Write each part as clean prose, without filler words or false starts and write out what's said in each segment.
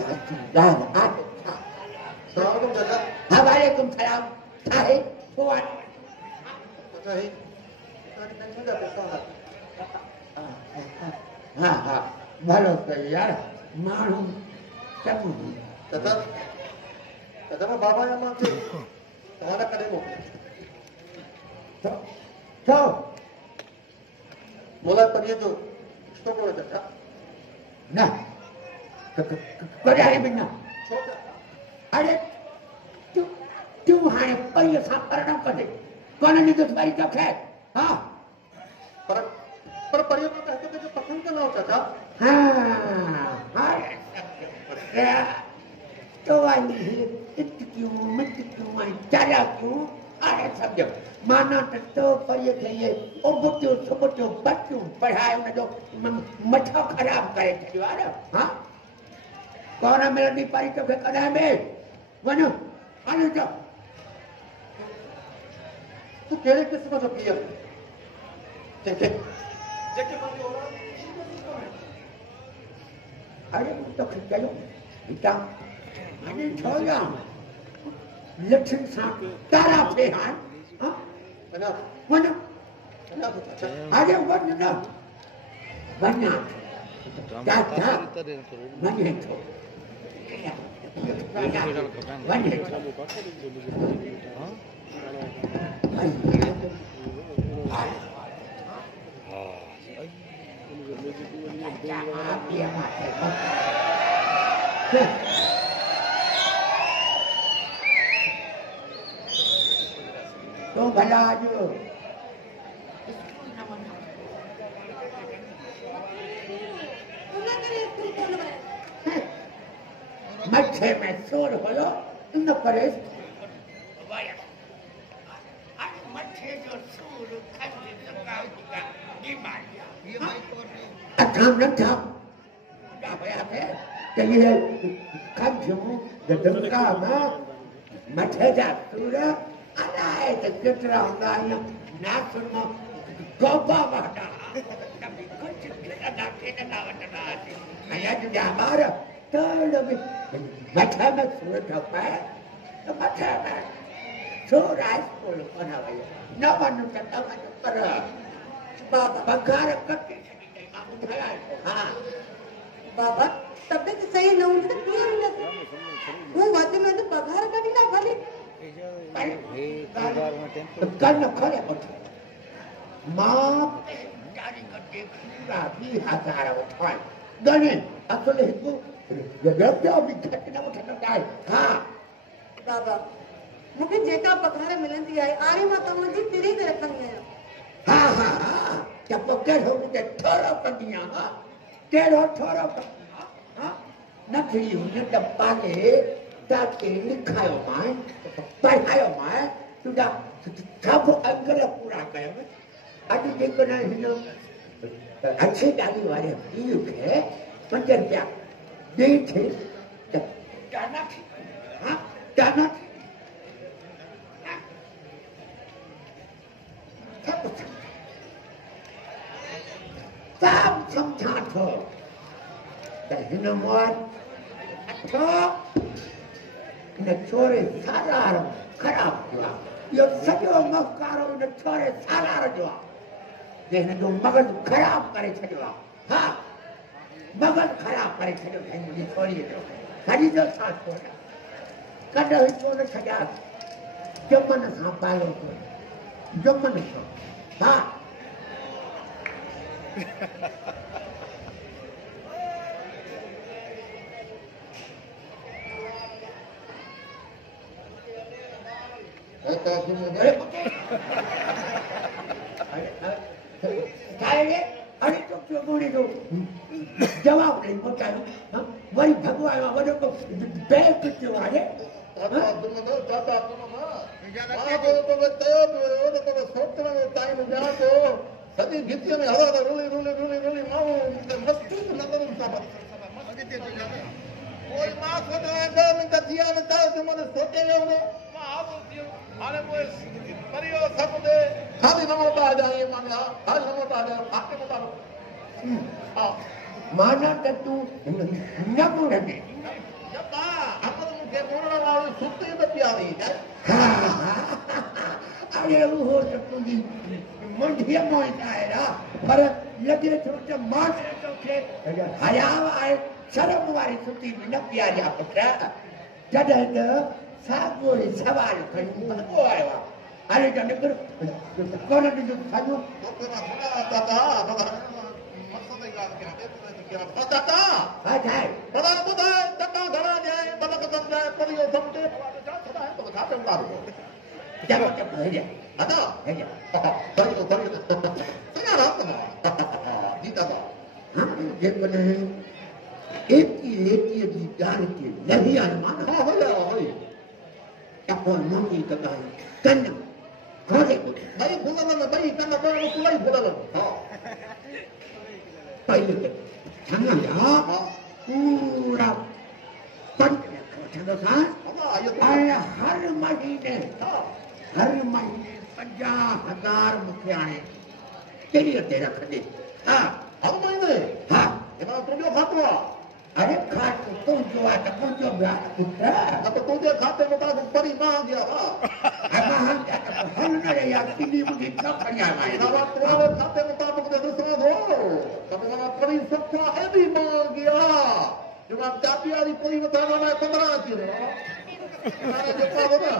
Assalamualaikum Chacha. Waalaikumsalam. Sahib, kuat. Chacha hi. Tadi pension dah पैसा है. हाँ हाँ भलो तो यार मालूम सब Chacha. Chacha मैं बाबा या माँ से तुम्हारा करे मो. तो बोला पर ये जो इसको बोला Chacha. ना कड़ाई बिना छोटा. अरे तू तू हाने परिय सापरण करे कौन नहीं तो तुम्हारी क्या है हाँ पर परियों को कहते थे जो पसंद का ना हो Chacha. हाँ तो आई क्यों मत क्यों चारा क्यों अरे सब जब माना तो पर ये कहिए ओ बुट्टियों सुबुट्टियों बच्चों पढ़ाए उन्हें जो मठा खराब करे थे यार हाँ कौन है मेरा दीपारी तो फिर कदा में वनो आने जाओ तू केले किस को जो किया जेके जेके मंदी हो रहा अरे वो तो खिंचा लो इतना अरे छोड़ा लक्षण सांप तारा पे हाँ हाँ वनो अरे वनो ना वनो क्या क्या वनो तो तो भला जो मच्छे में शोर हो न करे काम न था चलिए कब जमू दंगा में मच्छे जा सूरा अलाए तो कितना होगा ये ना सुनो गोबा बहता कभी कुछ ना खेलना वटना आया जो हमारा तो लोग मच्छे में सूर ठोका है तो मच्छे में सूर आइस पोल बना हुआ है न बनू सकता मैं पर बाबा बगार करके हाँ बाबा तब्येत सही न होती तो क्यों नहीं वो वादे में तो पगार का भी ना भले कल न खड़े उठे माँ जारी करके पूरा 20,000 उठाए गने असले को जगह भी घटना उठना जाए हाँ बाबा मुझे जेका पगार मिलंदी है आरे माता मुझे तेरे पे रखनी है हाँ हाँ हाँ जब पकड़ हो मुझे थोड़ा कंदियाँ हाँ तेरो थोड़ा हाँ न फिरी उन्हें डब्बा ले ताकि लिखायो मां पढ़ायो मां तुझा सब अंगल पूरा कयो अॼु जेको न हिन अच्छी ॻाल्हि वारे पीउ खे 5 रुपया ॾेई थे त जाना थी हाँ जाना थी सब समझा थो त हिन मोर अठो न छोरे सालार खराब थियो आहे इहो सॼो मफ़कारो न छोरे सालार जो आहे जे हिन जो मगज़ ख़राब करे छॾियो आहे हा मगज़ ख़राब करे छॾियो अथई मुंहिंजी छोरीअ जो कॾहिं जो छा थियो न कॾहिं हिचो न छॾियासीं जमन सां पालो थियो जमन सां हा अरे तो क्यों बोले तो जवाब नहीं बताया वही भगवान वजह को बैठ क्यों आ गए तुम तो चाहता तुम ना आप तो बताओ तो सोचना में टाइम जा तो सदी भित्तियों में हवा रोली रोली रोली रोली माओ मस्ती नजर उनका कोई मां को तो अंदर में दिया में ताऊ तुम ने सोचे ले उन्हें मां बोलती हाने मोए परियो सब दे खाली नमोता आ जाए मां खाली नमोता आ जाए आपके मुताबिक माना तो तू न बोले तुझी मुंडिया मोइता है ना पर लगे छोटे मास तो के हयाव आए शर्म वाली सुती न पिया जा पुत्र जॾहिं त साॻियो सवाल खणी को आयो आहे अरे जॾहिं पर कोन ॾिठो साॻियो दादा हा छाहे भला ॿुधाए टका घणा ॾियां बलक सम्झाए परियो सम्झे खाते में डाल जब जब है जा दादा है जा परियो तैयार आप जी दादा ये बने एक की लेती की जान की नहीं अनुमान हाँ हो जाएगा भाई अपन मंगी कदा कन्न खोजे को भाई बोला ना भाई कन्ना तो कुलाई बोला ना हाँ पहले छंगा जा हाँ पूरा पंच छंगा सा हाँ ये तो हर महीने 50,000 मुखे आए तेरी तेरा खदे हाँ हर महीने हाँ इतना तुझे खातवा अरे खाट तो जो आता कौन जो ब्याह पुत्र अब तुझे खाते मुताबिक परी मां गया हाँ अब हम जाते हम न रे यार किन्नी मुझे सब बढ़िया है ना बात तुम्हारे खाते मुताबिक दे दूसरा दो तब वहाँ परी सबका है भी मां गया जब आप चाबी वाली परी बताना मैं 15 की रो हमारे जो पाव ना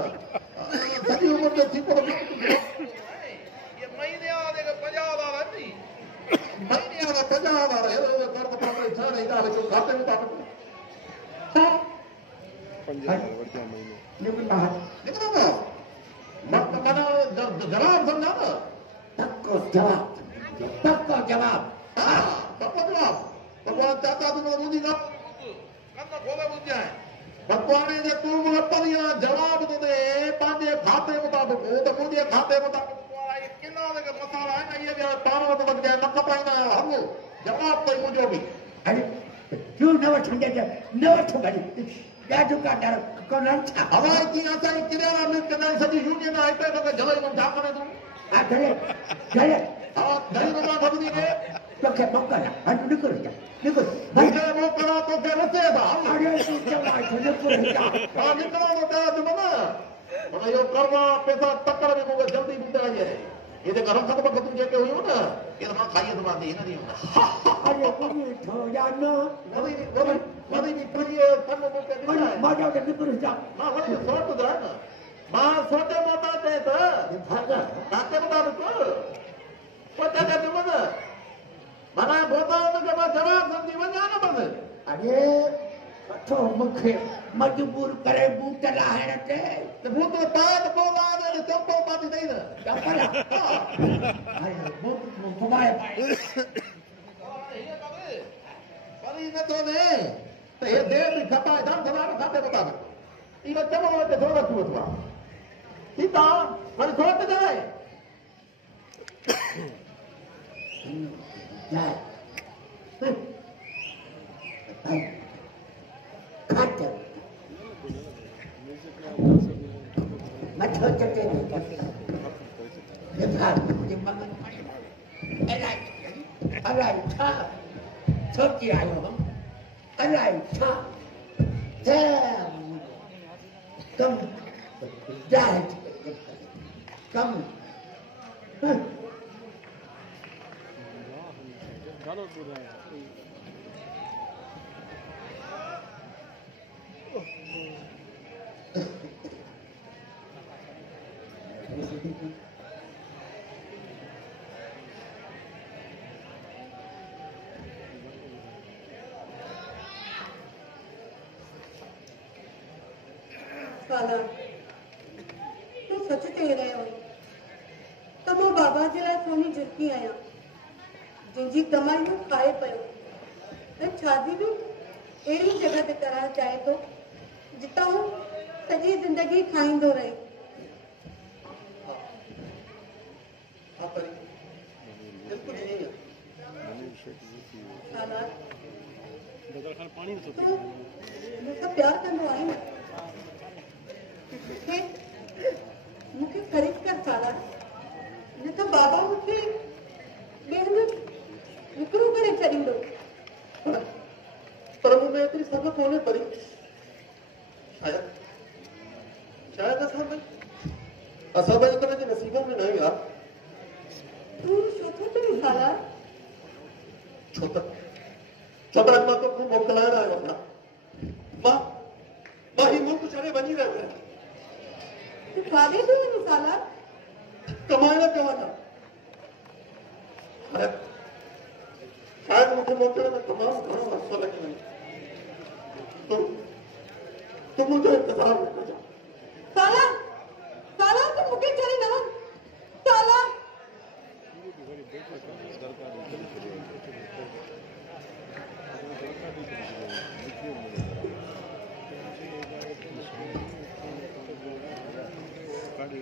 सभी उम्र के थी पर ये महीने वाले का 50,000 नहीं महीने वाला 50,000 है ये कर तो पापा इच्छा नहीं डाले तो खाते मुताबिक हाँ 50,000 बढ़िया महीने लेकिन बाहर निकलो ना मत मना जवाब समझा ना तक्को जवाब हाँ सबको जवाब भगवान चाहता तुम्हें बुद्धि का कन्ना खोले बुद्धि है भगवान ने तू मुझे परिया जवाब तो दे पांचे खाते मुताबिक हो तो मुझे खाते मुताबिक तुम्हारा ये किन्ना लगे मसाला है ना ये भी पानो तो लग जाए नक्का पाइना है हम जवाब तो मुझे भी अरे क्यों नव ठंडे नव ठंडे क्या दुकानदार कौन अच्छा हमारी की आशा है किराना में किराना सभी यूनियन आए थे तो जलाई में जा करे तुम आ गले हाँ नहीं तो बात अभी नहीं तो क्या मौका ना हम निकल जा निकल मुझे वो करा तो क्या रसे था अरे तू चला निकल जा हाँ निकलो तो क्या तुम ना मतलब ये करना पैसा टक्कर में मुझे जल्दी मिलता है ये देखो हम खत्म खत्म जाके हुई हो ना ये तो खाइए तो बात नहीं ना नहीं होता अरे मुझे तो जानो वही भी करिए कन्नो मुझे नहीं है मजा के निकल जा मां वही सोच तो है ना मां सोचे मोटा थे तो भागा खाते बता दो पता क्या तुम ना मना बोता हूं के बाद जवाब समझी वजा ना बस अरे तो मुखे मजबूर करे बूट लाहे रटे तो वो तो पाद बोला ने चंपो पाती नहीं ना चपला अरे बूट घुमाए परी न तो ने तो ये देव भी खपा है दाम सलाम खाते बता दो ये चमो के थोड़ा तू तो सीता पर छोड़ जाए जाए खाते मत चटे ये भाग मुझे मगन अलाई था छोटी आयो हम अलाई था कम जाए कम गाना पूरा साला तू सच चई रहियो त मां बाबा जे लाइ सोनी झुकी आहियां जंहिंजी कमाइयूं खाए पियो ऐं शादी बि अहिड़ी जॻह ते करणु चाहे थो जितां हू सॼी ज़िंदगी खाईंदो रहे साला बगल खान पानी में तू सोते मूंसां प्यार कंदो आहे न मूंखे ख़रीद कर साला न त बाबा मूंखे ॿिए हंधि विकिरो करे छॾींदो पर मुझे एतिरी सघ कोन्हे परी शायद असां ॿई हिन जे नसीबनि में न हुया कुझु बि साला छोकरा मां तो खूब मोकिलाइण आयो आहियां मां ही मुल्क छॾे वञी रहियो आहियां तूं काॾे थी वञी साला कमाइण पियो वञा शायदि मूंखे मोकिलण में तमामु घणो अर्सो लॻी वञे तूं मुंहिंजो इंतज़ारु न कजां साला साला तूं मूंखे छॾे न वञ साला काढे